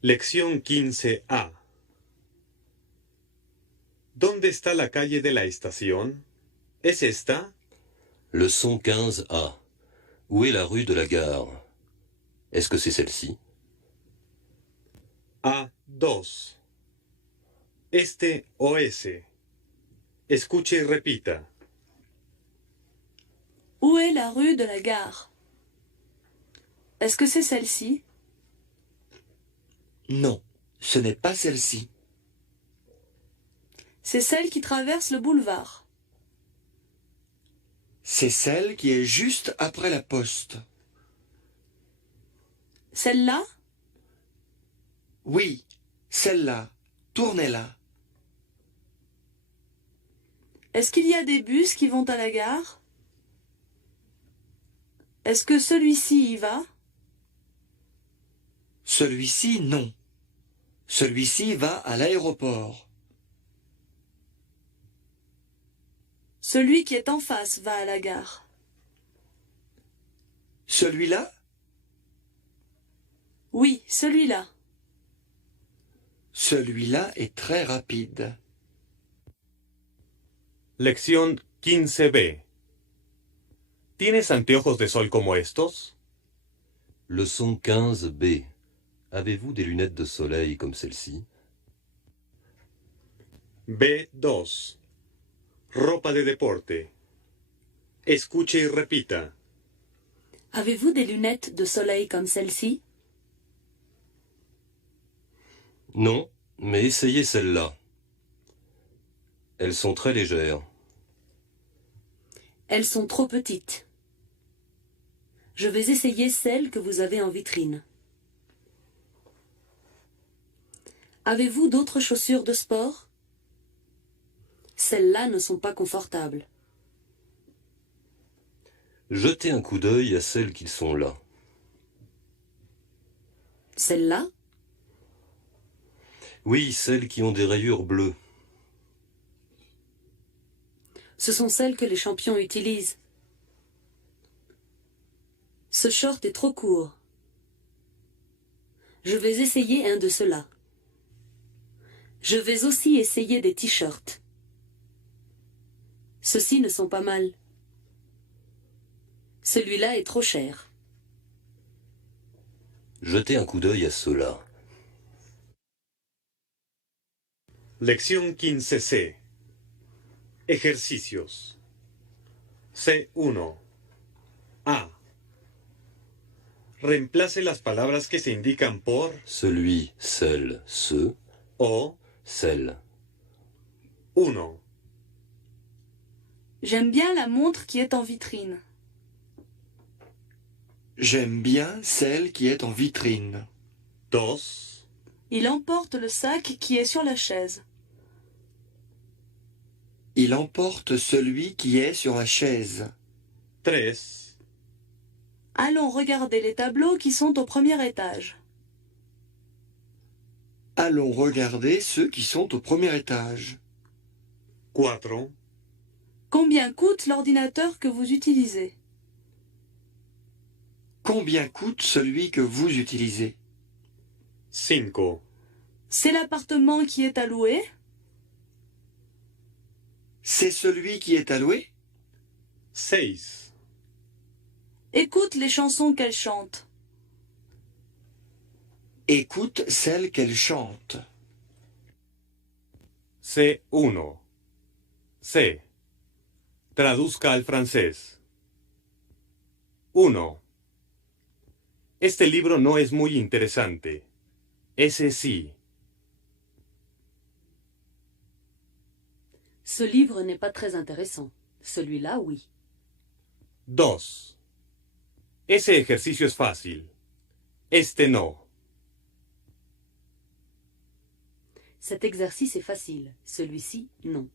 Lección 15A. ¿Dónde está la calle de la estación? ¿Es esta? Leçon 15A. Où est la rue de la gare? Est-ce que c'est celle-ci? A2. Este o ese. Escuche y repita. Où est la rue de la gare? Est-ce que c'est celle-ci? Non, ce n'est pas celle-ci. C'est celle qui traverse le boulevard. C'est celle qui est juste après la poste. Celle-là? Oui, celle-là. Tournez-la. Est-ce qu'il y a des bus qui vont à la gare? Est-ce que celui-ci y va? Celui-ci, non. Celui-ci va à l'aéroport. Celui qui est en face va à la gare. Celui-là? Oui, celui-là. Celui-là est très rapide. Lección 15B. ¿Tienes anteojos de sol como estos? Leçon 15B. Avez-vous des lunettes de soleil comme celle-ci? B2. Ropa de deporte. Escuche y repita. Avez-vous des lunettes de soleil comme celle-ci? Non, mais essayez celles-là. Elles sont très légères. Elles sont trop petites. Je vais essayer celles que vous avez en vitrine. Avez-vous d'autres chaussures de sport? Celles-là ne sont pas confortables. Jetez un coup d'œil à celles qui sont là. Celles-là? Oui, celles qui ont des rayures bleues. Ce sont celles que les champions utilisent. Ce short est trop court. Je vais essayer un de ceux-là. Je vais aussi essayer des t-shirts. Ceux-ci ne sont pas mal. Celui-là est trop cher. Jetez un coup d'œil à ceux-là. Lección 15C. Ejercicios. C1. A. Reemplace las palabras que se indican por Celui, celle, ceux, o celle. 1. J'aime bien la montre qui est en vitrine. J'aime bien celle qui est en vitrine. 2. Il emporte le sac qui est sur la chaise. Il emporte celui qui est sur la chaise. 3. Allons regarder les tableaux qui sont au premier étage. Allons regarder ceux qui sont au premier étage. 4. Combien coûte l'ordinateur que vous utilisez? Combien coûte celui que vous utilisez? 5. C'est l'appartement qui est à louer? C'est celui qui est à louer? 6. Écoute les chansons qu'elle chante. Écoute celle qu'elle chante. C1. C. Traduzca al francés. 1. Este libro no es muy interesante. Ese sí. Ce livre n'est pas très intéressant. Celui-là, oui. 2. Ese ejercicio es fácil. Este no. Cet exercice est facile. Celui-ci, non.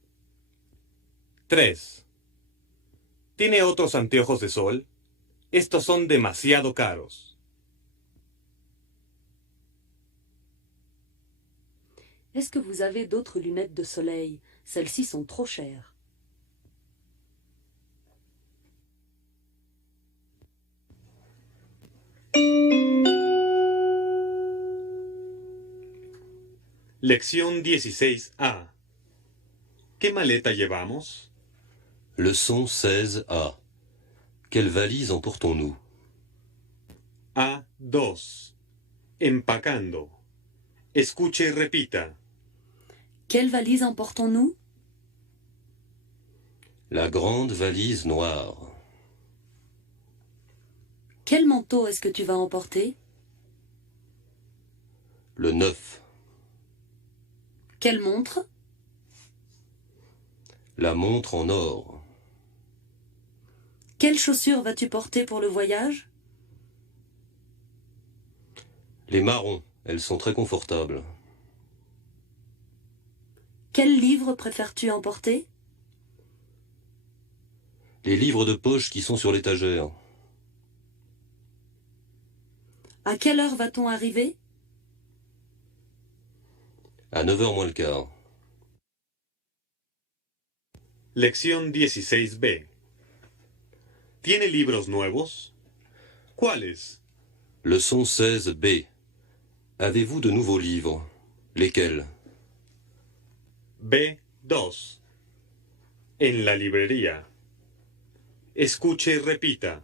3. ¿Tiene otros anteojos de sol? Estos son demasiado caros. Est-ce que vous avez d'autres lunettes de soleil? Celles-ci sont trop chères. Lección 16A. ¿Qué maleta llevamos? Leçon 16A. Quelle valise emportons-nous? A2. Empacando. Escuche y repita. Quelle valise emportons-nous? La grande valise noire. Quel manteau est-ce que tu vas emporter? Le neuf. Quelle montre? La montre en or. Quelles chaussures vas-tu porter pour le voyage? Les marrons, elles sont très confortables. Quel livre préfères-tu emporter? Les livres de poche qui sont sur l'étagère. À quelle heure va-t-on arriver? À 9h moins le quart. Lección 16B. ¿Tiene libros nuevos? ¿Cuáles? Leçon 16B. Avez-vous de nouveaux livres? Lesquels? B2. En la librería. Escuche y repita.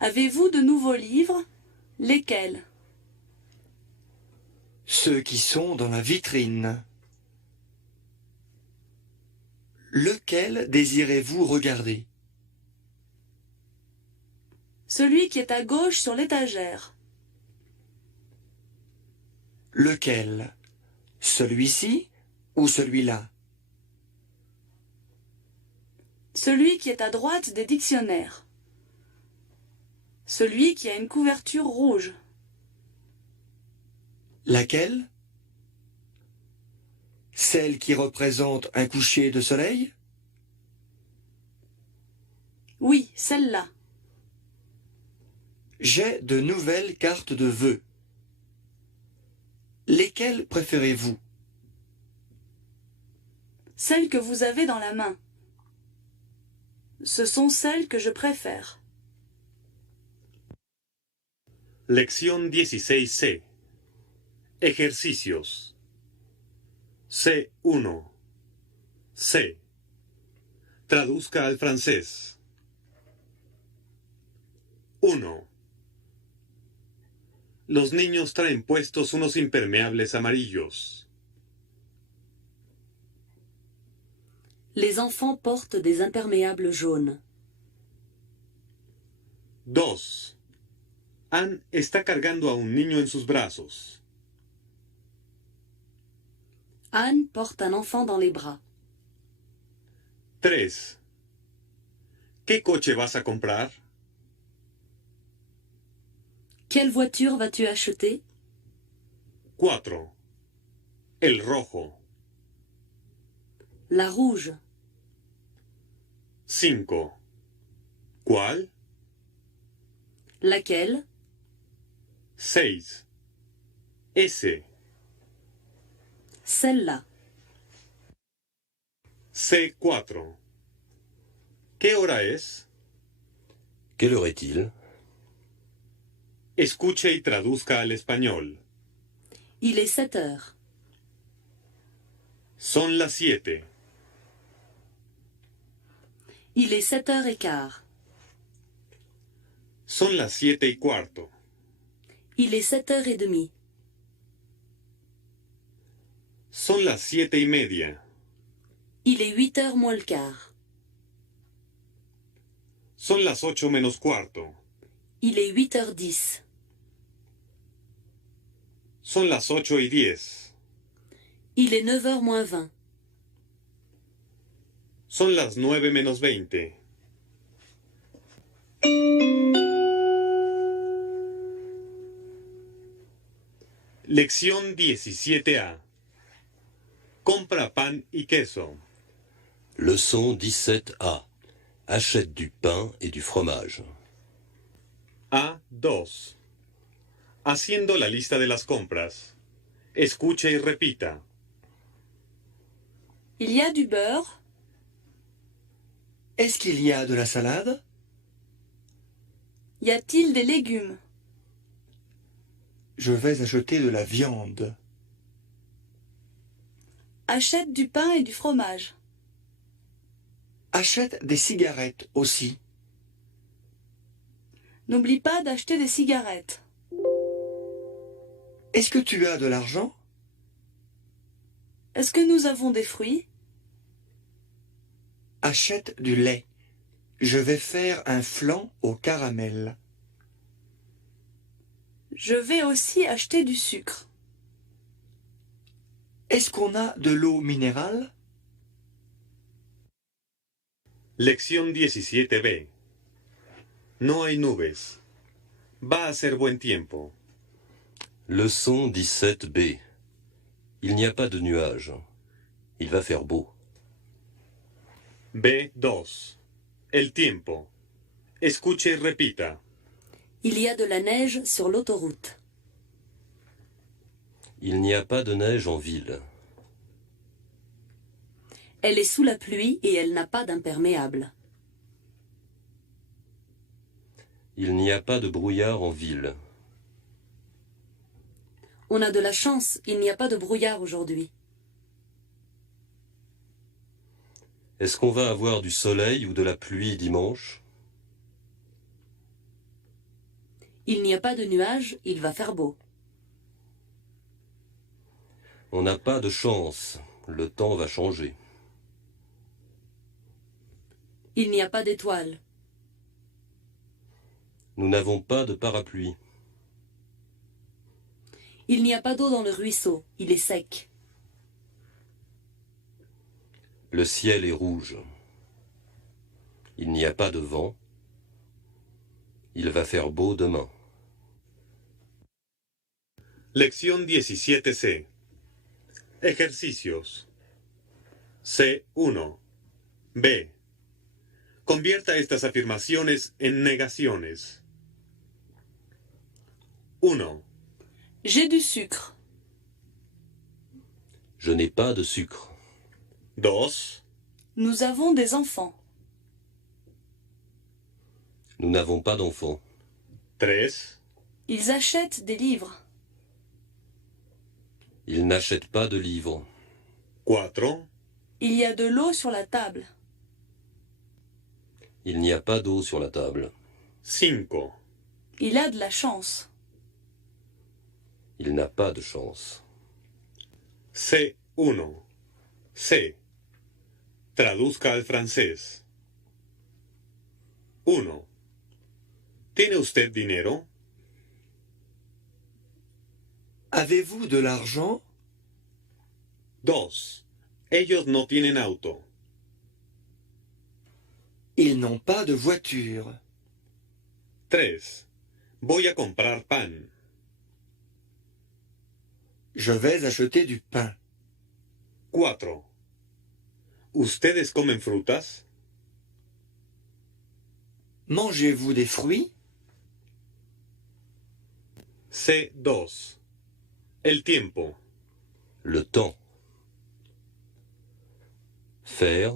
Avez-vous de nouveaux livres? Lesquels? Ceux qui sont dans la vitrine. Lequel désirez-vous regarder? Celui qui est à gauche sur l'étagère. Lequel? Celui-ci ou celui-là? Celui qui est à droite des dictionnaires. Celui qui a une couverture rouge. Laquelle? Celle qui représente un coucher de soleil? Oui, celle-là. J'ai de nouvelles cartes de vœux. Lesquelles préférez-vous? Celles que vous avez dans la main. Ce sont celles que je préfère. Lección 16C. Ejercicios. C1. C. Traduzca al francés. 1. Los niños traen puestos unos impermeables amarillos. Les enfants portent des imperméables jaunes. 2. Anne está cargando a un niño en sus brazos. Anne porte un enfant dans les bras. 3. ¿Qué coche vas a comprar? Quelle voiture vas-tu acheter? 4. El rojo. La rouge. 5. ¿Cuál? Laquelle? 6. Ese. Celle-là. C4. ¿Qué hora es? Quelle heure est-il? Escuche y traduzca al español. Il est 7 heures. Son las 7. Il est 7h15. Son las 7:15. Il est 7h30. Son las 7:30. Il est 8h moins le quart. Son las 8 menos cuarto. Il est 8h10. Son las 8:10. Il est 9h moins 20. Son las 9 menos 20. Lección 17A. Compra pan y queso. Leçon 17A. Achète du pain et du fromage. A2. Haciendo la lista de las compras. Escuche y repita. Il y a du beurre, Est-ce qu'il y a de la salade? y a-t-il des légumes? Je vais acheter de la viande. Achète du pain et du fromage. Achète des cigarettes aussi. N'oublie pas d'acheter des cigarettes. Est-ce que tu as de l'argent? Est-ce que nous avons des fruits? Achète du lait. Je vais faire un flan au caramel. Je vais aussi acheter du sucre. Est-ce qu'on a de l'eau minérale? Lección 17b. No hay nubes. Va a ser buen tiempo. Leçon 17b. Il n'y a pas de nuages. Il va faire beau. B2. El tiempo. Escuche y repita. Il y a de la neige sur l'autoroute. Il n'y a pas de neige en ville. Elle est sous la pluie et elle n'a pas d'imperméable. Il n'y a pas de brouillard en ville. On a de la chance, il n'y a pas de brouillard aujourd'hui. Est-ce qu'on va avoir du soleil ou de la pluie dimanche? Il n'y a pas de nuages, il va faire beau. On n'a pas de chance. Le temps va changer. Il n'y a pas d'étoiles. Nous n'avons pas de parapluie. Il n'y a pas d'eau dans le ruisseau, il est sec. Le ciel est rouge. Il n'y a pas de vent. Il va faire beau demain. Lección 17c. Ejercicios. C1. B. Convierta estas afirmaciones en negaciones. 1. J'ai du sucre. Je n'ai pas de sucre. 2. Nous avons des enfants. Nous n'avons pas d'enfants. 3. Ils achètent des livres. Ils n'achètent pas de livres. 4. Il y a de l'eau sur la table. Il n'y a pas d'eau sur la table. 5. Il a de la chance. Il n'a pas de chance. C1. C. Traduzca al francés. 1. ¿Tiene usted dinero? Avez-vous de l'argent? 2. Ellos no tienen auto. Ils n'ont pas de voiture. 3. Voy a comprar pan. Je vais acheter du pain. 4. ¿Ustedes comen frutas? Mangez-vous des fruits? C2. El tiempo. Le temps. Faire.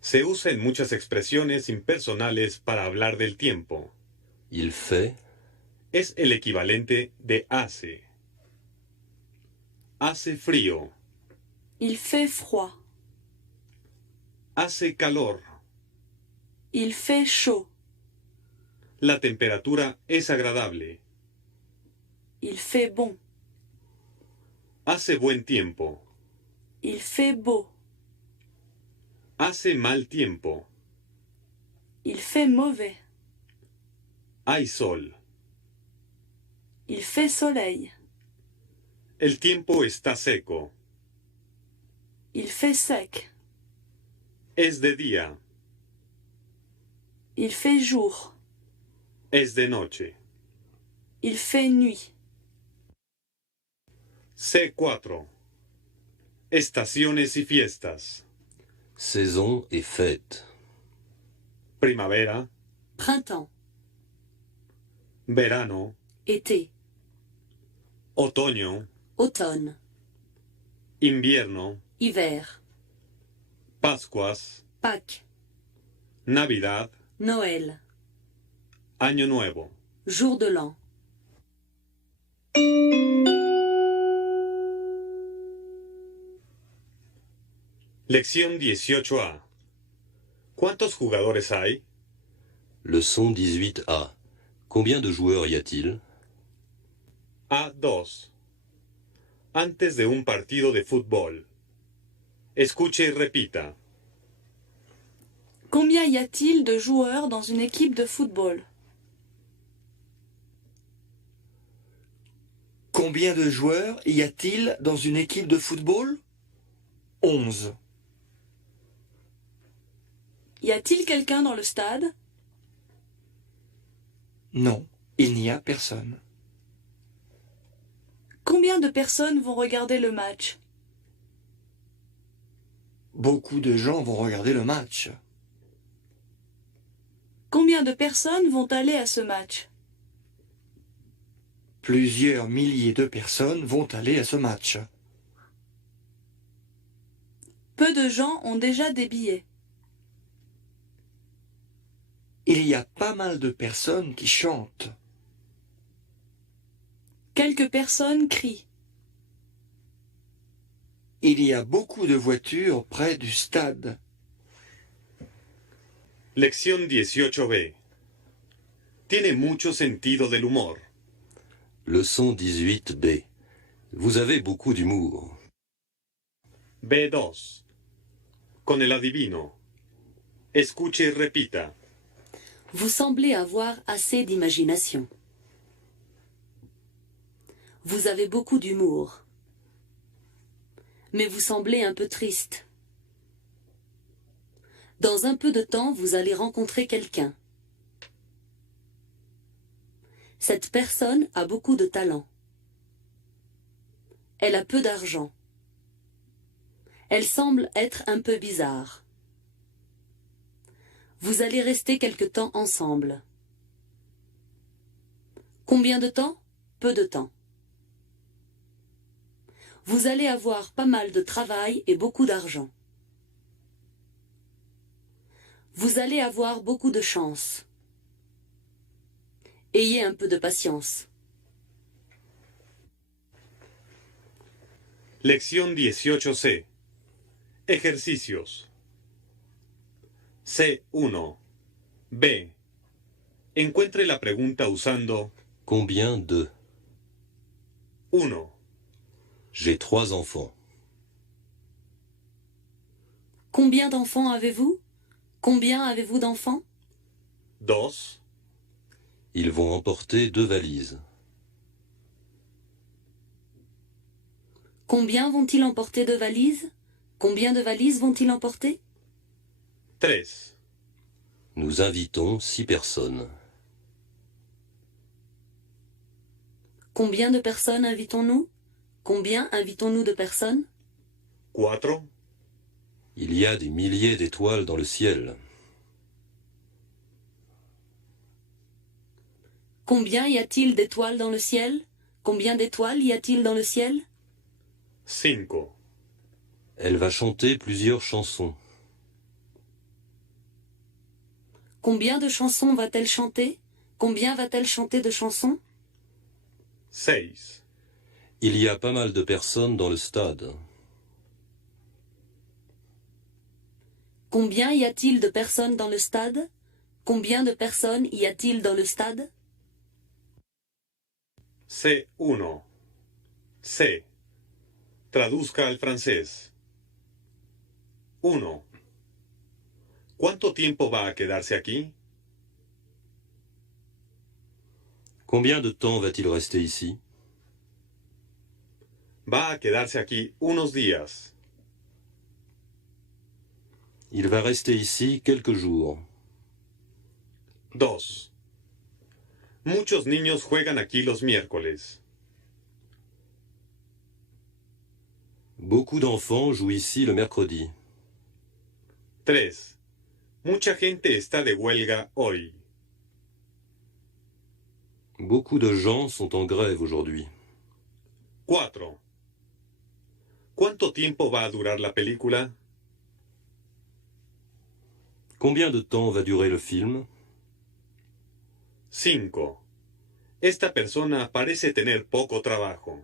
Se usa en muchas expresiones impersonales para hablar del tiempo. Il fait. Es el equivalente de hace. Hace frío. Il fait froid. Hace calor. Il fait chaud. La temperatura es agradable. Il fait bon. Hace buen tiempo. Il fait beau. Hace mal tiempo. Il fait mauvais. Hay sol. Il fait soleil. El tiempo está seco. Il fait sec. Es de día. Il fait jour. Es de noche. Il fait nuit. C4. Estaciones y fiestas. Saison et fête. Primavera. Printemps, Verano. été, Otoño. automne, Invierno. hiver, Pascuas. Pâques, Navidad. Noël, Año Nuevo. jour de l'an. Lección 18A. ¿Cuántos jugadores hay? Leçon 18A. Combien de joueurs y a-t-il? A2. Antes de un partido de fútbol. Escuche y repita. Combien y a-t-il de joueurs dans une équipe de football? Combien de joueurs y a-t-il dans une équipe de football? 11. Y a-t-il quelqu'un dans le stade? Non, il n'y a personne. Combien de personnes vont regarder le match? Beaucoup de gens vont regarder le match. Combien de personnes vont aller à ce match? Plusieurs milliers de personnes vont aller à ce match. Peu de gens ont déjà des billets. Il y a pas mal de personnes qui chantent. Quelques personnes crient. Il y a beaucoup de voitures près du stade. Lección 18B. Tiene mucho sentido del humor. Leçon 18B. Vous avez beaucoup d'humour. B2. Con el adivino. Escuche y repita. Vous semblez avoir assez d'imagination. Vous avez beaucoup d'humour. Mais vous semblez un peu triste. Dans un peu de temps, vous allez rencontrer quelqu'un. Cette personne a beaucoup de talent. Elle a peu d'argent. Elle semble être un peu bizarre. Vous allez rester quelque temps ensemble. Combien de temps? Peu de temps. Vous allez avoir pas mal de travail et beaucoup d'argent. Vous allez avoir beaucoup de chance. Ayez un peu de patience. Lección 18C. Ejercicios. C1. B. Encuentre la pregunta usando Combien de? 1. J'ai 3 enfants. Combien d'enfants avez-vous? Combien avez-vous d'enfants? 2. Ils vont emporter 2 valises. Combien vont-ils emporter de valises? Combien de valises vont-ils emporter? 3. Nous invitons 6 personnes. Combien de personnes invitons-nous? Combien invitons-nous de personnes? 4. Il y a des milliers d'étoiles dans le ciel. Combien y a-t-il d'étoiles dans le ciel? Combien d'étoiles y a-t-il dans le ciel? 5. Elle va chanter plusieurs chansons. Combien de chansons va-t-elle chanter? Combien va-t-elle chanter de chansons? 6. Il y a pas mal de personnes dans le stade. Combien y a-t-il de personnes dans le stade? Combien de personnes y a-t-il dans le stade? C1. C. Traduzca al francés. 1. ¿Cuánto tiempo va a quedarse aquí? Combien de temps va-t-il rester ici? Va a quedarse aquí unos días. Il va rester ici quelques jours. 2. Muchos niños juegan aquí los miércoles. Beaucoup d'enfants jouent ici le mercredi. 3. Mucha gente está de huelga hoy. Beaucoup de gens sont en grève aujourd'hui. 4. ¿Cuánto tiempo va a durar la película? Combien de temps va durer le film? 5. Esta persona parece tener poco trabajo.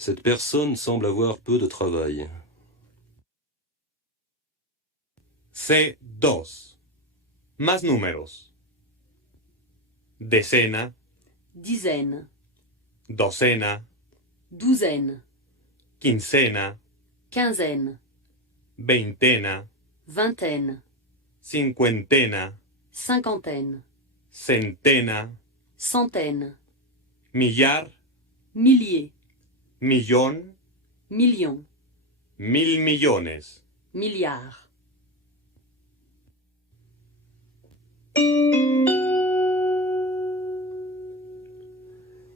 Cette personne semble avoir peu de travail. C2. Más números. Decena, dizaine, docena, douzaine, quincena, quinzaine, veintena, vingtaine, cincuentena, cinquantaine, centena, centaine, millar, millier, millón, million, 1.000 millones. milliard.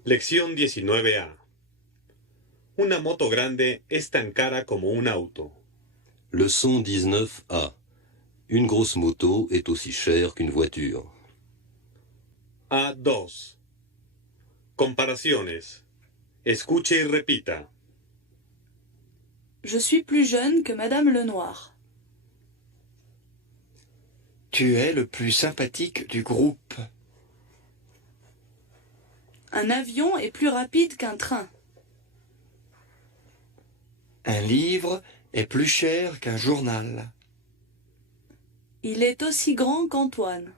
Lección 19A. Una moto grande es tan cara como un auto. Leçon 19A. Une grosse moto est aussi chère qu'une voiture. A2. Comparaciones. Escuche y repita. Je suis plus jeune que Madame Lenoir. Tu es le plus sympathique du groupe. Un avion est plus rapide qu'un train. Un livre est plus cher qu'un journal. Il est aussi grand qu'Antoine.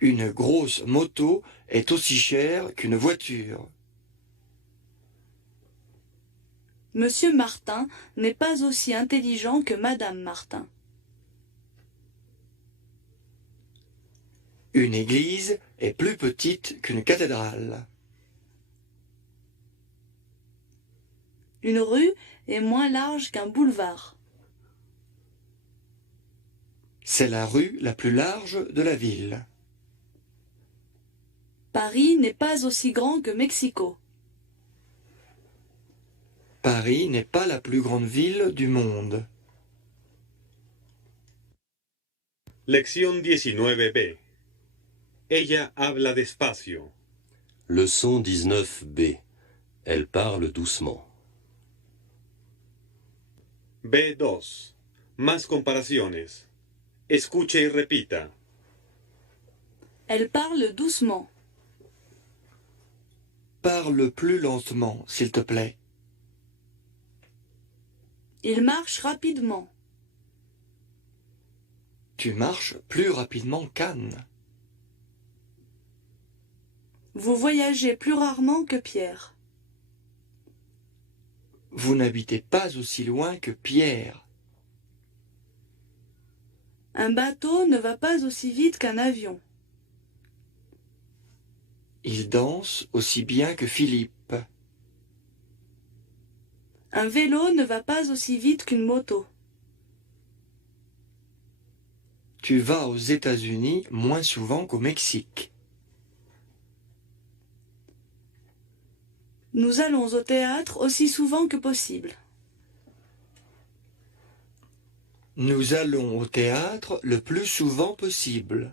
Une grosse moto est aussi chère qu'une voiture. Monsieur Martin n'est pas aussi intelligent que Madame Martin. Une église est plus petite qu'une cathédrale. Une rue est moins large qu'un boulevard. C'est la rue la plus large de la ville. Paris n'est pas aussi grand que Mexico. Paris n'est pas la plus grande ville du monde. Lección 19B. Ella habla despacio. Leçon 19B. Elle parle doucement. B2. Más comparaciones. Escuche y repita. Elle parle doucement. Parle plus lentement, s'il te plaît. Il marche rapidement. Tu marches plus rapidement qu'Anne. Vous voyagez plus rarement que Pierre. Vous n'habitez pas aussi loin que Pierre. Un bateau ne va pas aussi vite qu'un avion. Il danse aussi bien que Philippe. Un vélo ne va pas aussi vite qu'une moto. Tu vas aux États-Unis moins souvent qu'au Mexique. Nous allons au théâtre aussi souvent que possible. Nous allons au théâtre le plus souvent possible.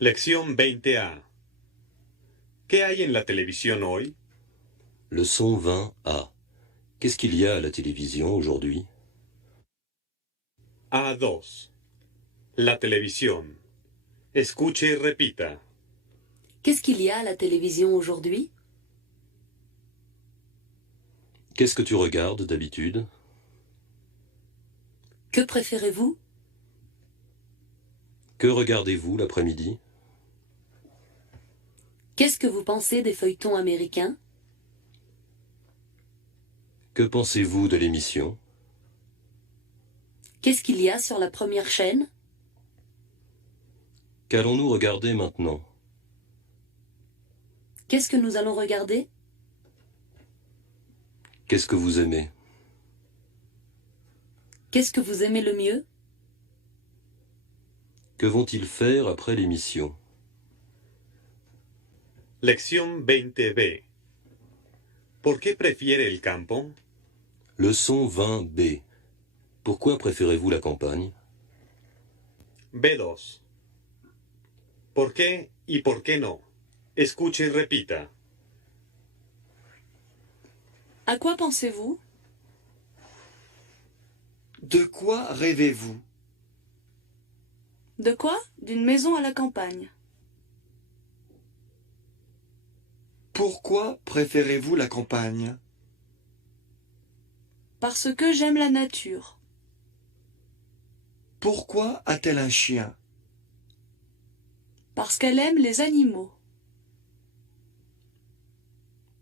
Lección 20A. ¿Qué hay en la televisión hoy? Leçon 20A. Qu'est-ce qu'il y a à la télévision aujourd'hui? A2. La televisión. Escuche y repita. Qu'est-ce qu'il y a à la télévision aujourd'hui? Qu'est-ce que tu regardes d'habitude? Que préférez-vous? Que regardez-vous l'après-midi? Qu'est-ce que vous pensez des feuilletons américains? Que pensez-vous de l'émission? Qu'est-ce qu'il y a sur la première chaîne? Qu'allons-nous regarder maintenant? Qu'est-ce que nous allons regarder? Qu'est-ce que vous aimez? Qu'est-ce que vous aimez le mieux? Que vont-ils faire après l'émission? Lección 20B. ¿Por qué prefiere el campo? Leçon 20B. Pourquoi préférez-vous la campagne? B2. ¿Por qué y por qué no? Escuche y repita. À quoi pensez-vous? De quoi rêvez-vous? De quoi? D'une maison à la campagne. Pourquoi préférez-vous la campagne? Parce que j'aime la nature. Pourquoi a-t-elle un chien? Parce qu'elle aime les animaux.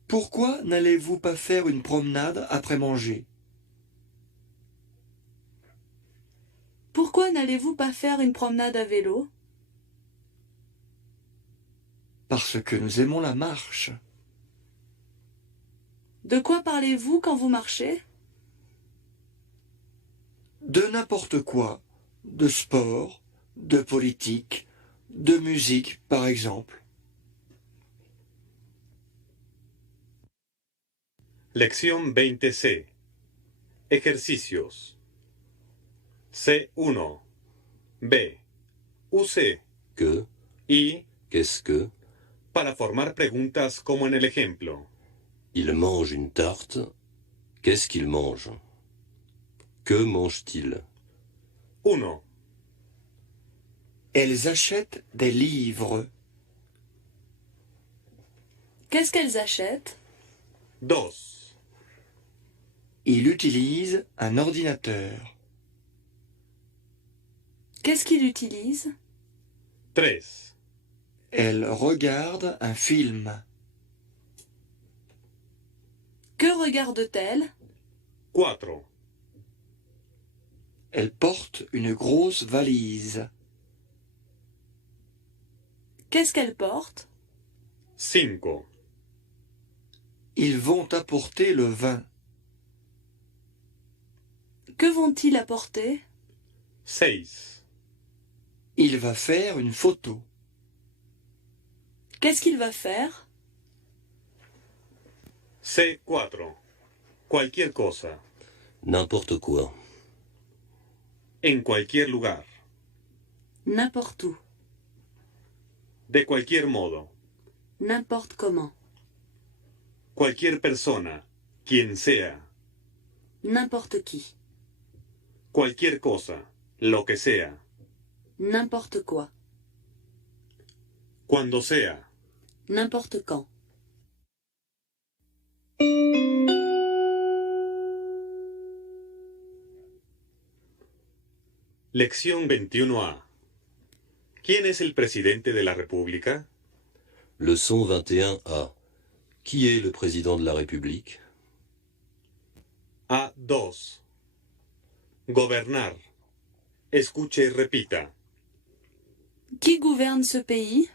Pourquoi n'allez-vous pas faire une promenade après manger? Pourquoi n'allez-vous pas faire une promenade à vélo? Parce que nous aimons la marche. De quoi parlez-vous quand vous marchez? De n'importe quoi. De sport, de politique, de musique, par exemple. Lección 20C. Ejercicios. C1. B. Use Que, y qu'est-ce que, para formar preguntas como en el ejemplo. il mange une tarte, qu'est-ce qu'il mange? Que mange-t-il? 1. Elles achètent des livres. Qu'est-ce qu'elles achètent? 2. Il utilise un ordinateur. Qu'est-ce qu'il utilise? 3. Elle regarde un film. Que regarde-t-elle? 4. Elle porte une grosse valise. Qu'est-ce qu'elle porte? 5. Ils vont apporter le vin. Que vont-ils apporter? 6. Il va faire une photo. Qu'est-ce qu'il va faire? C4. Cualquier cosa. N'importe quoi. En cualquier lugar. N'importe où. De cualquier modo. N'importe comment. Cualquier persona. Quien sea. N'importe qui. Cualquier cosa. Lo que sea. N'importe quoi. Cuando sea. N'importe quand. Lección 21A. ¿Quién es el presidente de la República? Leçon 21A. Qui est le président de la République? A2. Gobernar. Escuche y repita. Qui gouverne ce pays?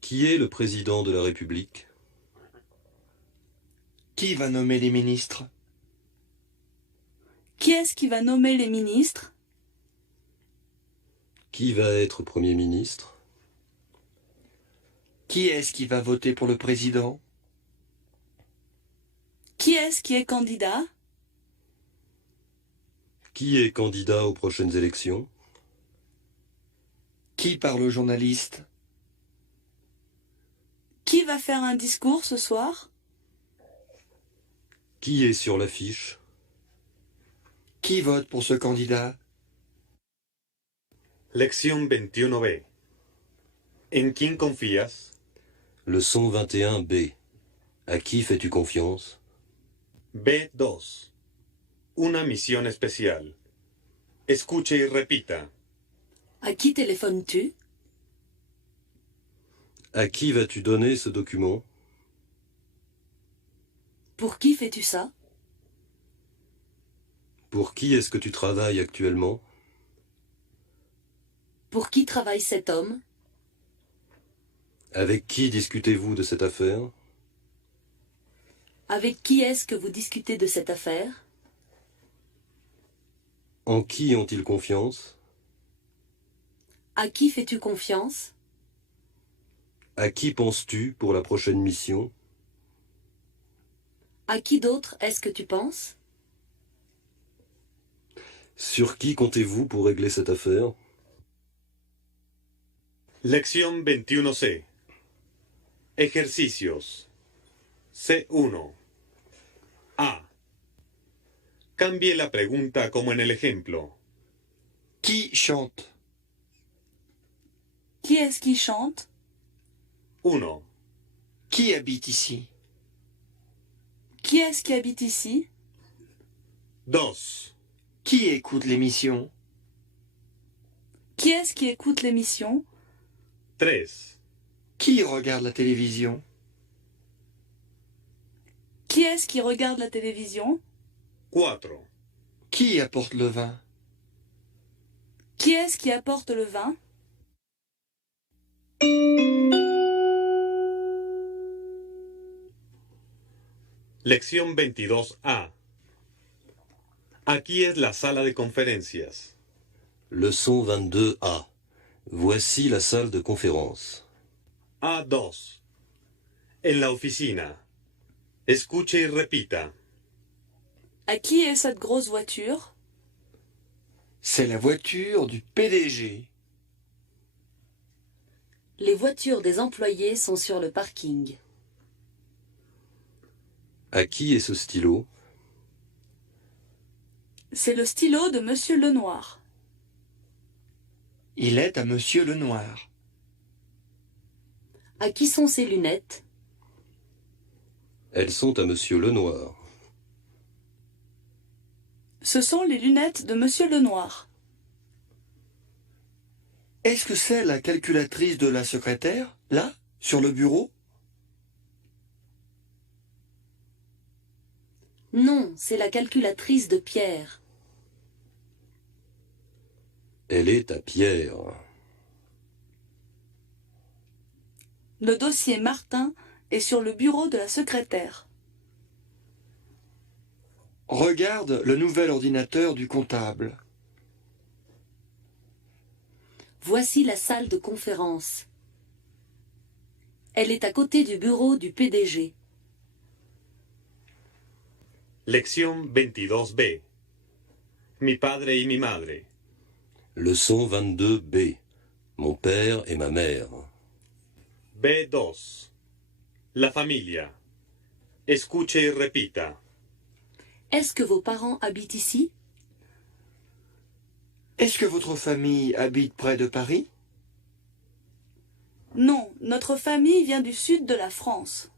Qui est le président de la République? Qui va nommer les ministres? Qui est-ce qui va nommer les ministres? Qui va être Premier ministre? Qui est-ce qui va voter pour le président? Qui est-ce qui est candidat? Qui est candidat aux prochaines élections? Qui parle aux journalistes? Qui va faire un discours ce soir? Qui est sur l'affiche? Qui vote pour ce candidat? Lección 21B. ¿En quién confías? Leçon 21B. À qui fais-tu confiance? B2. Una misión especial. Escuche y repita. À qui téléphones-tu? À qui vas-tu donner ce document? Pour qui fais-tu ça? Pour qui est-ce que tu travailles actuellement? Pour qui travaille cet homme? Avec qui discutez-vous de cette affaire? Avec qui est-ce que vous discutez de cette affaire? En qui ont-ils confiance? À qui fais-tu confiance? À qui penses-tu pour la prochaine mission? À qui d'autre est-ce que tu penses? Sur qui comptez-vous pour régler cette affaire? Lección 21C. Ejercicios. C1. A. Cambie la pregunta como en el ejemplo. Qui chante? Qui est-ce qui chante? 1. Qui habite ici? Qui est-ce qui habite ici? 2. Qui écoute l'émission? Qui est-ce qui écoute l'émission? 3. Qui regarde la télévision? Qui est-ce qui regarde la télévision? 4. Qui apporte le vin? Qui est-ce qui apporte le vin? Lección 22A. Aquí es la sala de conferencias. Leçon 22A. Voici la salle de conférence. A2. En la oficina. Escuche y repita. À qui est cette grosse voiture? C'est la voiture du PDG. Les voitures des employés sont sur le parking. À qui est ce stylo? C'est le stylo de Monsieur Lenoir. Il est à Monsieur Lenoir. À qui sont ces lunettes? Elles sont à Monsieur Lenoir. Ce sont les lunettes de Monsieur Lenoir. Est-ce que c'est la calculatrice de la secrétaire, là, sur le bureau? Non, c'est la calculatrice de Pierre. Elle est à Pierre. Le dossier Martin est sur le bureau de la secrétaire. Regarde le nouvel ordinateur du comptable. Voici la salle de conférence. Elle est à côté du bureau du PDG. Lección 22B. Mi padre y mi madre. Leçon 22B. Mon père et ma mère. B2. La familia. Escuche y repita. Est-ce que vos parents habitent ici? Est-ce que votre famille habite près de Paris? Non, notre famille vient du sud de la France.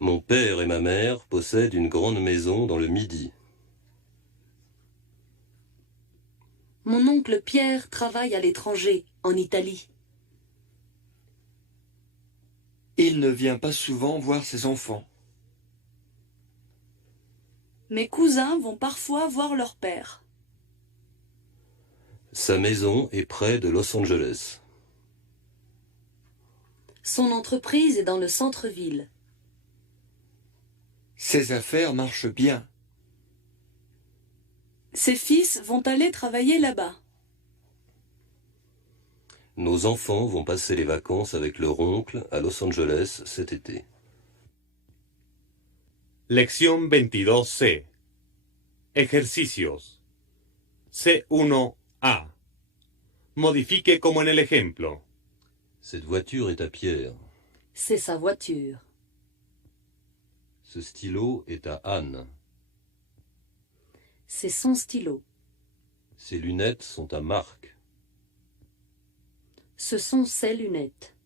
Mon père et ma mère possèdent une grande maison dans le Midi. Mon oncle Pierre travaille à l'étranger, en Italie. Il ne vient pas souvent voir ses enfants. Mes cousins vont parfois voir leur père. Sa maison est près de Los Angeles. Son entreprise est dans le centre-ville. Ses affaires marchent bien. Ses fils vont aller travailler là-bas. Nos enfants vont passer les vacances avec leur oncle à Los Angeles cet été. Lección 22C. Ejercicios. C1A. Modifique como en el ejemplo. Cette voiture est à Pierre. C'est sa voiture. Ce stylo est à Anne. C'est son stylo. Ses lunettes sont à Marc. Ce sont ses lunettes.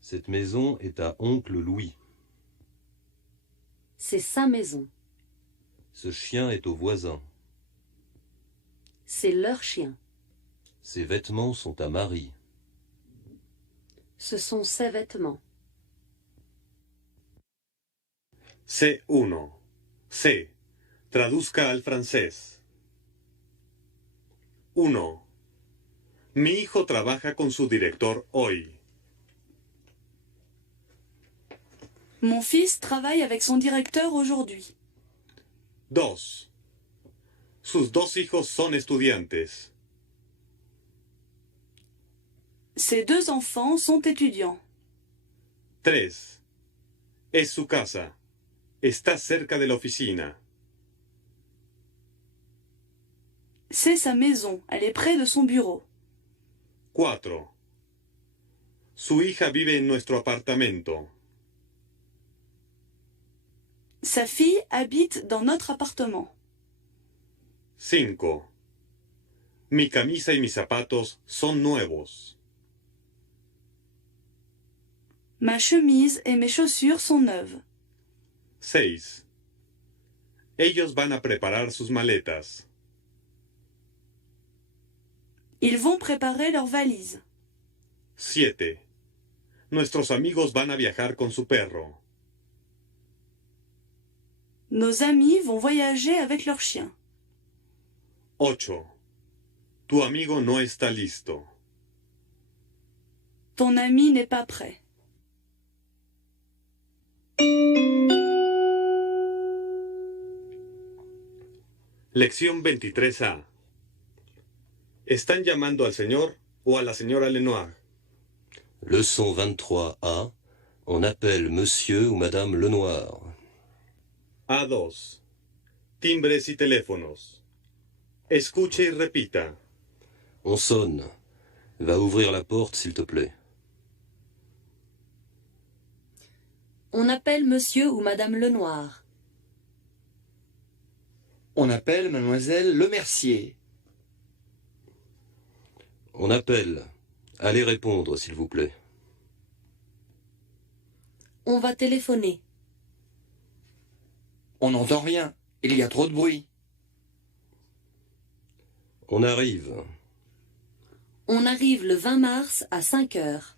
Cette maison est à oncle Louis. C'est sa maison. Ce chien est au voisin. C'est leur chien. Ses vêtements sont à Marie. Ce sont ses vêtements. C1. C. Traduzca al francés. 1. Mi hijo trabaja con su director hoy. Mon fils travaille avec son directeur aujourd'hui. 2. Sus dos hijos son estudiantes. Ses deux enfants sont étudiants. 3. Es su casa. Está cerca de la oficina. C'est sa maison, elle est près de son bureau. 4. Su hija vive en nuestro apartamento. Sa fille habite dans notre appartement. 5. Mi camisa y mis zapatos son nuevos. Ma chemise et mes chaussures sont neuves. 6. Ellos van a preparar sus maletas. Ils vont préparer leurs valises. 7. Nuestros amigos van a viajar con su perro. Nos amis vont voyager avec leurs chiens. 8. Tu amigo no está listo. Ton ami n'est pas prêt. Lección 23A. ¿Están llamando al señor o a la señora Lenoir? Leçon 23A. On appelle monsieur ou madame Lenoir. A2. Timbres y teléfonos. Escuche y repita. On sonne. Va ouvrir la porte, s'il te plaît. On appelle monsieur ou madame Lenoir. On appelle mademoiselle Lemercier. On appelle. Allez répondre, s'il vous plaît. On va téléphoner. On n'entend rien. Il y a trop de bruit. On arrive. On arrive le 20 mars à 5 heures.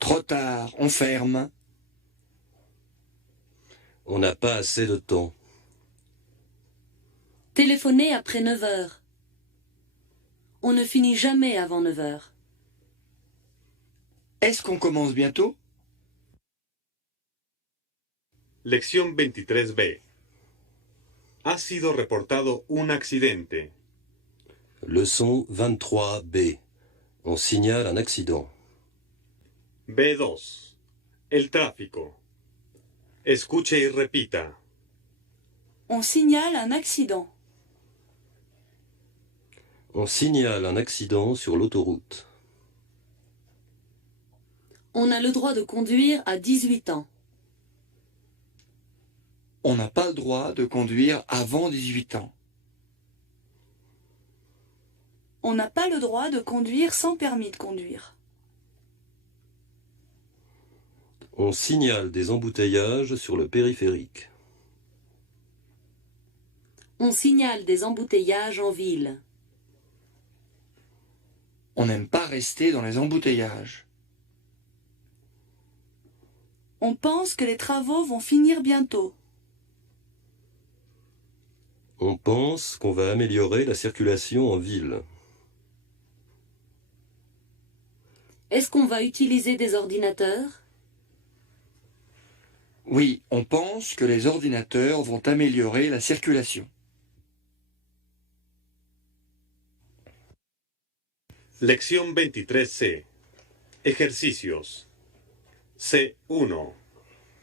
Trop tard, on ferme. On n'a pas assez de temps. Téléphoner après 9 heures. On ne finit jamais avant 9 heures. Est-ce qu'on commence bientôt? Lección 23B. Ha sido reportado un accidente. Leçon 23B. On signale un accident. B2. El tráfico. Escuche y repita. On signale un accident. On signale un accident sur l'autoroute. On a le droit de conduire à 18 ans. On n'a pas le droit de conduire avant 18 ans. On n'a pas le droit de conduire sans permis de conduire. On signale des embouteillages sur le périphérique. On signale des embouteillages en ville. On n'aime pas rester dans les embouteillages. On pense que les travaux vont finir bientôt. On pense qu'on va améliorer la circulation en ville. Est-ce qu'on va utiliser des ordinateurs? Oui, on pense que les ordinateurs vont améliorer la circulation. Lección 23C. Ejercicios. C1.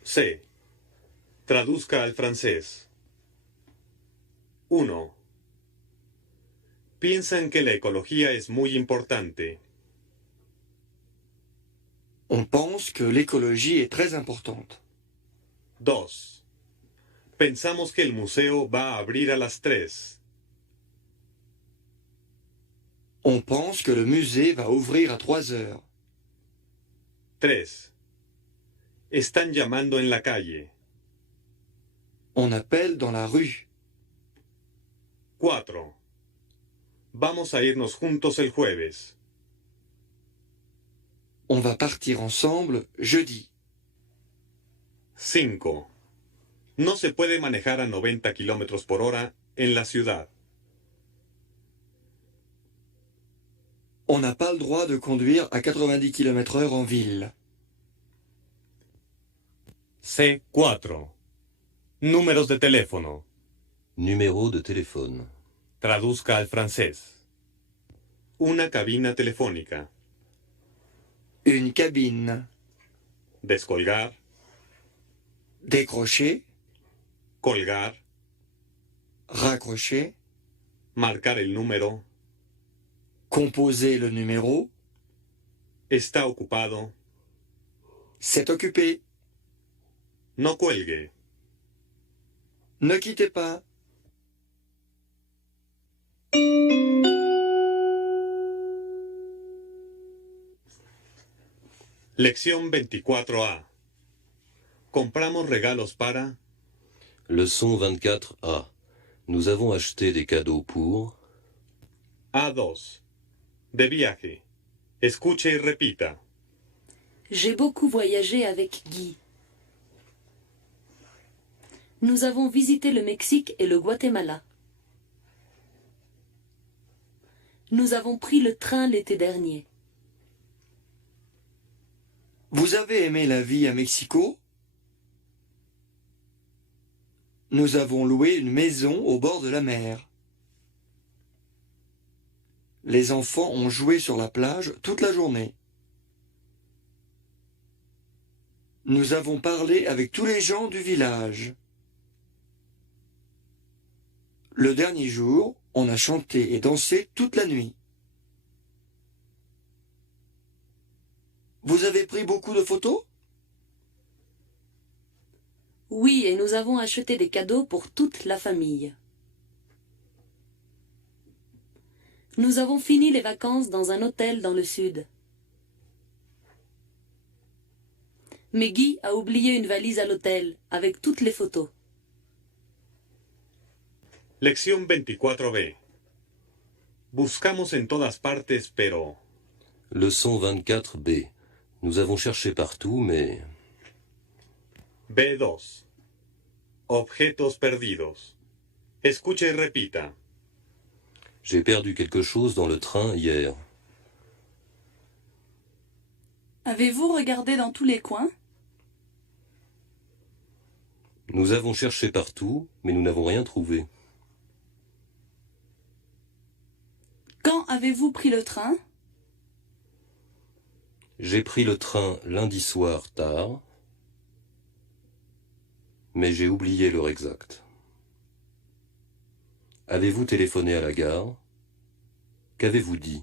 C. Traduzca al francés. 1. Piensan que la ecología es muy importante. On pense que l'écologie est très importante. 2. Pensamos que el museo va a abrir a las 3. On pense que le musée va ouvrir à 3 heures. 3. Están llamando en la calle. On appelle dans la rue. 4. Vamos a irnos juntos el jueves. On va partir ensemble jeudi. 5. No se puede manejar a 90 kilómetros por hora en la ciudad. On n'a pas le droit de conduire à 90 km/h en ville. C4. Números de teléfono. Numéro de téléphone. Traduzca al francés. Una cabina telefónica. Une cabine. Descolgar. Décrocher. Colgar. Raccrocher. Marcar el número. Composer le numéro. Está ocupado. C'est occupé. No cuelgue. Ne quittez pas. Lección 24A. Compramos regalos para... Leçon 24A. Nous avons acheté des cadeaux pour... A2. De viaje. Escuche y repita. J'ai beaucoup voyagé avec Guy. Nous avons visité le Mexique et le Guatemala. Nous avons pris le train l'été dernier. Vous avez aimé la vie à Mexico? Nous avons loué une maison au bord de la mer. Les enfants ont joué sur la plage toute la journée. Nous avons parlé avec tous les gens du village. Le dernier jour, on a chanté et dansé toute la nuit. Vous avez pris beaucoup de photos? Oui, et nous avons acheté des cadeaux pour toute la famille. Nous avons fini les vacances dans un hôtel dans le sud. Mais Guy a oublié une valise à l'hôtel avec toutes les photos. Lección 24B. Buscamos en todas partes, pero... Leçon 24B. Nous avons cherché partout, mais... B2. Objetos perdidos. Escuche y repita. J'ai perdu quelque chose dans le train hier. Avez-vous regardé dans tous les coins? Nous avons cherché partout, mais nous n'avons rien trouvé. Quand avez-vous pris le train? J'ai pris le train lundi soir tard, mais j'ai oublié l'heure exacte. Avez-vous téléphoné à la gare? Qu'avez-vous dit?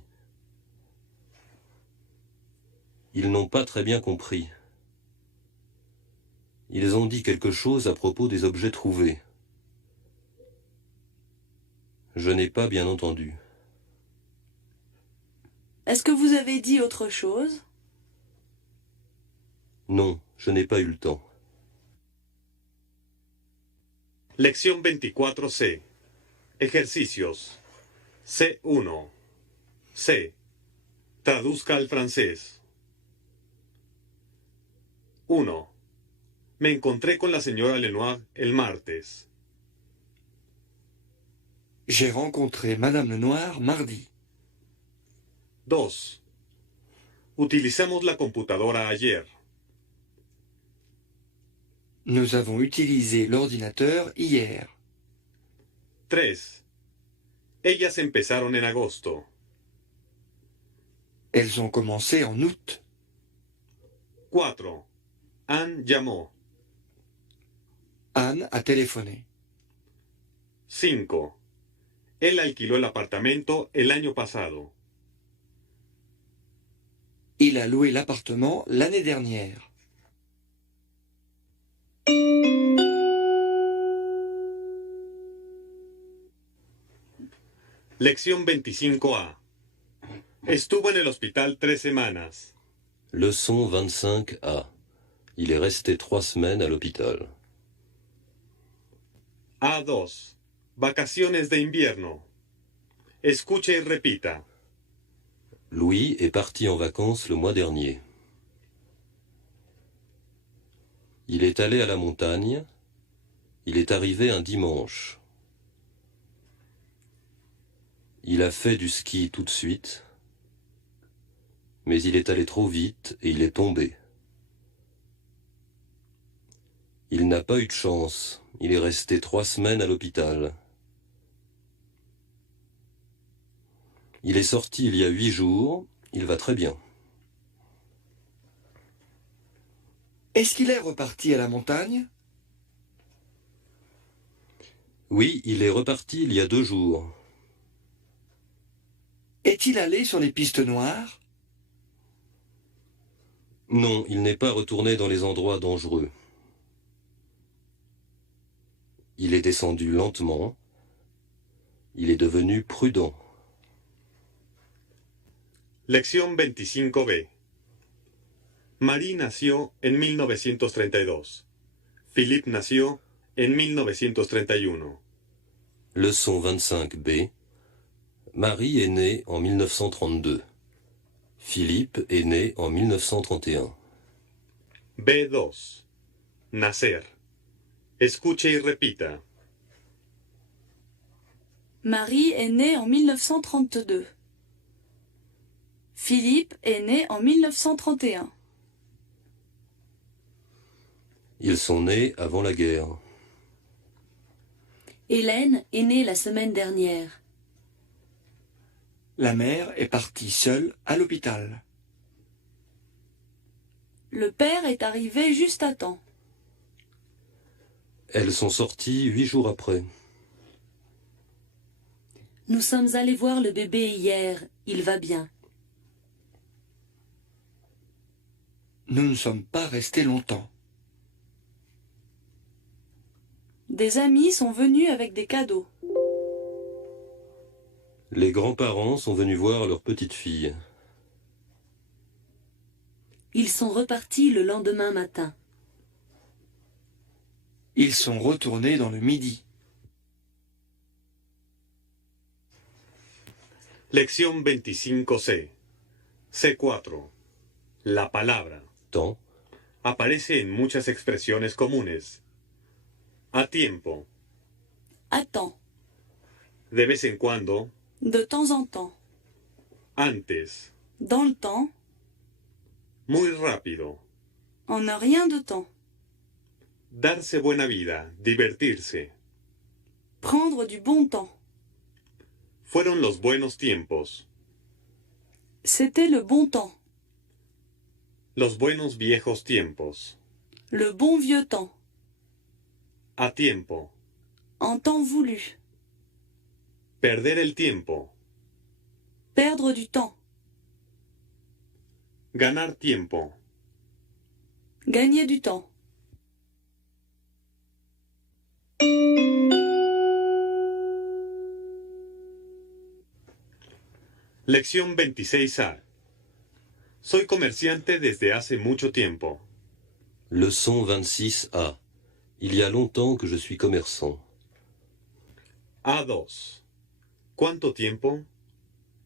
Ils n'ont pas très bien compris. Ils ont dit quelque chose à propos des objets trouvés. Je n'ai pas bien entendu. Est-ce que vous avez dit autre chose? Non, je n'ai pas eu le temps. Lección 24C. Ejercicios. C1. C. Traduzca al francés. 1. Me encontré con la señora Lenoir el martes. J'ai rencontré Madame Lenoir mardi. 2. Utilizamos la computadora ayer. Nous avons utilisé l'ordinateur hier. 3. Ellas empezaron en agosto. Elles ont commencé en août. 4. Anne llamó. Anne a téléphoné. 5. Él alquiló el apartamento el año pasado. Il a loué l'appartement l'année dernière. Lección 25A. Estuvo en el hospital 3 semanas. Leçon 25A. Il est resté 3 semaines à l'hôpital. A2. Vacaciones de invierno. Escuche y repita. Louis est parti en vacances le mois dernier. Il est allé à la montagne. Il est arrivé un dimanche. Il a fait du ski tout de suite, mais il est allé trop vite et il est tombé. Il n'a pas eu de chance. Il est resté 3 semaines à l'hôpital. Il est sorti il y a 8 jours. Il va très bien. Est-ce qu'il est reparti à la montagne? Oui, il est reparti il y a 2 jours. Est-il allé sur les pistes noires? Non, il n'est pas retourné dans les endroits dangereux. Il est descendu lentement. Il est devenu prudent. Lección 25B. Marie nació en 1932. Philippe nació en 1931. Leçon 25b. Marie est née en 1932. Philippe est né en 1931. B2. Nacer. Escuche y repita. Marie est née en 1932. Philippe est né en 1931. Ils sont nés avant la guerre. Hélène est née la semaine dernière. La mère est partie seule à l'hôpital. Le père est arrivé juste à temps. Elles sont sorties 8 jours après. Nous sommes allés voir le bébé hier, il va bien. Nous ne sommes pas restés longtemps. Des amis sont venus avec des cadeaux. Les grands-parents sont venus voir leur petite fille. Ils sont repartis le lendemain matin. Ils sont retournés dans le midi. Lección 25C. C4. La palabra. Temps, Aparece en muchas expresiones comunes. A tiempo. Attends. De vez en cuando. De temps en temps. Antes. Dans le temps. Muy rápido. En un rien de temps. Darse buena vida. Divertirse. Prendre du bon temps. Fueron los buenos tiempos. C'était le bon temps. Los buenos viejos tiempos. Le bon vieux temps. A tiempo. En temps voulu. Perder el tiempo. Perdre du temps. Ganar tiempo. Gagner du temps. Lección 26A. Soy comerciante desde hace mucho tiempo. leçon 26a. Il y a longtemps que je suis commerçant. A2. ¿Cuánto tiempo?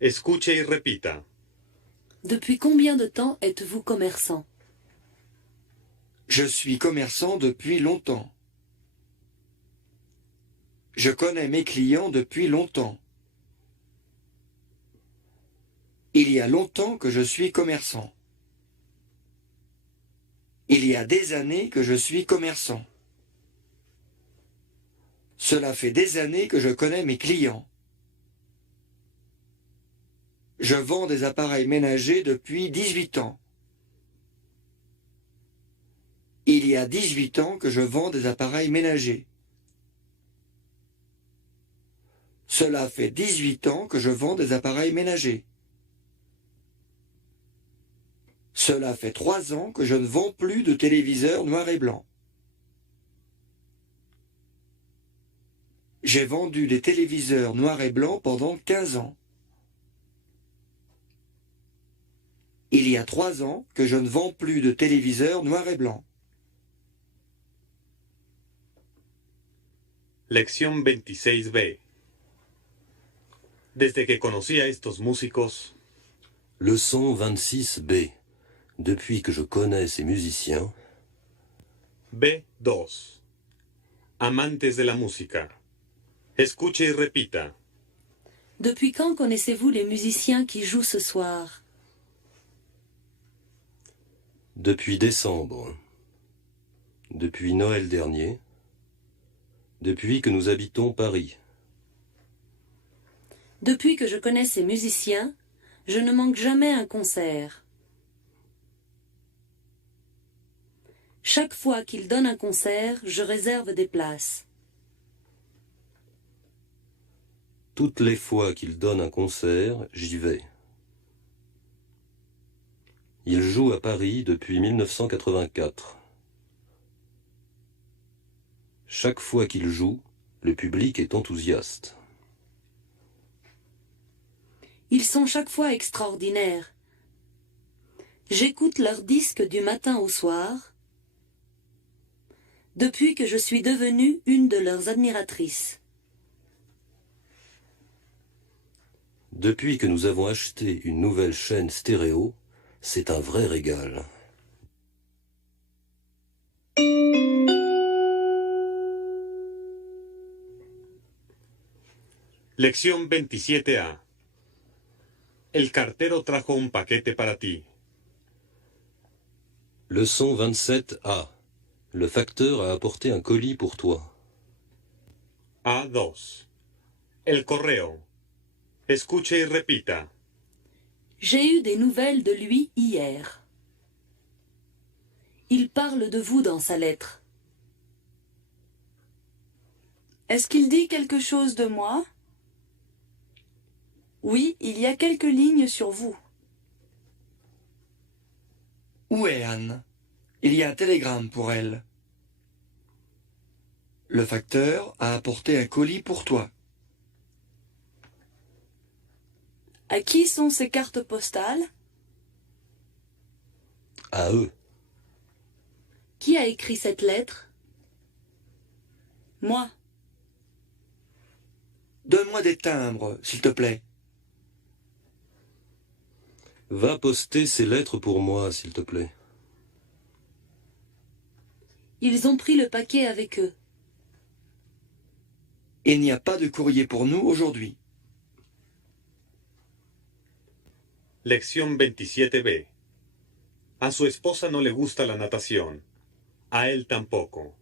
Escuche y repita. Depuis combien de temps êtes-vous commerçant? Je suis commerçant depuis longtemps. Je connais mes clients depuis longtemps. Il y a longtemps que je suis commerçant. Il y a des années que je suis commerçant. Cela fait des années que je connais mes clients. Je vends des appareils ménagers depuis 18 ans. Il y a 18 ans que je vends des appareils ménagers. Cela fait 18 ans que je vends des appareils ménagers. Cela fait 3 ans que je ne vends plus de téléviseurs noir et blanc. J'ai vendu des téléviseurs noir et blanc pendant 15 ans. Il y a 3 ans que je ne vends plus de téléviseurs noir et blanc. Lección 26B. Desde que conocí a estos músicos, Leçon 26b. Depuis que je connais ces musiciens, B2. Amantes de la música. Escuche y repita. Depuis quand connaissez-vous les musiciens qui jouent ce soir? depuis décembre, depuis Noël dernier, depuis que nous habitons Paris. Depuis que je connais ces musiciens, je ne manque jamais un concert. Chaque fois qu'ils donnent un concert, je réserve des places. Toutes les fois qu'il donne un concert, j'y vais. Il joue à Paris depuis 1984. Chaque fois qu'il joue, le public est enthousiaste. Ils sont chaque fois extraordinaires. J'écoute leurs disques du matin au soir, depuis que je suis devenue une de leurs admiratrices. Depuis que nous avons acheté une nouvelle chaîne stéréo, c'est un vrai régal. Lección 27A. El cartero trajo un paquete para ti. Leçon 27A. Le facteur a apporté un colis pour toi. A2. El correo. Escuche y repita. J'ai eu des nouvelles de lui hier. Il parle de vous dans sa lettre. Est-ce qu'il dit quelque chose de moi? Oui, il y a quelques lignes sur vous. Où est Anne? Il y a un télégramme pour elle. Le facteur a apporté un colis pour toi. À qui sont ces cartes postales? À eux. Qui a écrit cette lettre? Moi. Donne-moi des timbres, s'il te plaît. Va poster ces lettres pour moi, s'il te plaît. Ils ont pris le paquet avec eux. Il n'y a pas de courrier pour nous aujourd'hui. Lección 27B. A su esposa no le gusta la natación. A él tampoco.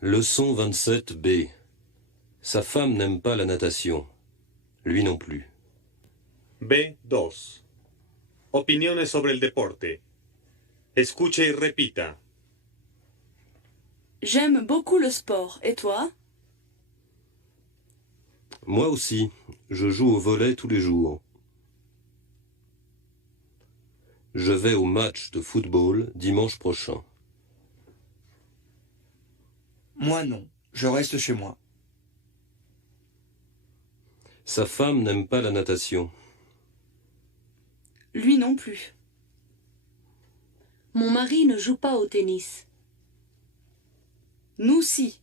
Leçon 27B. Sa femme n'aime pas la natation. Lui non plus. B2. Opiniones sobre el deporte. Escuche y repita. J'aime beaucoup le sport. Et toi? Moi aussi, je joue au volley tous les jours. Je vais au match de football dimanche prochain. Moi non, je reste chez moi. Sa femme n'aime pas la natation. Lui non plus. Mon mari ne joue pas au tennis. Nous si.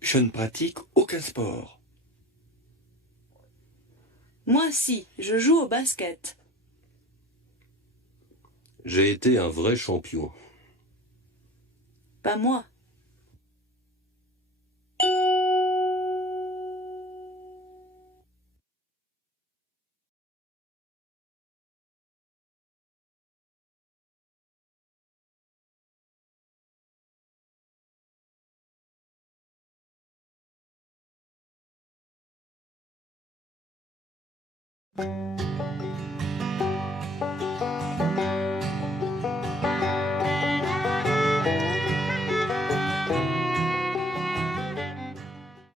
Je ne pratique aucun sport. Moi si, je joue au basket. J'ai été un vrai champion. Pas moi.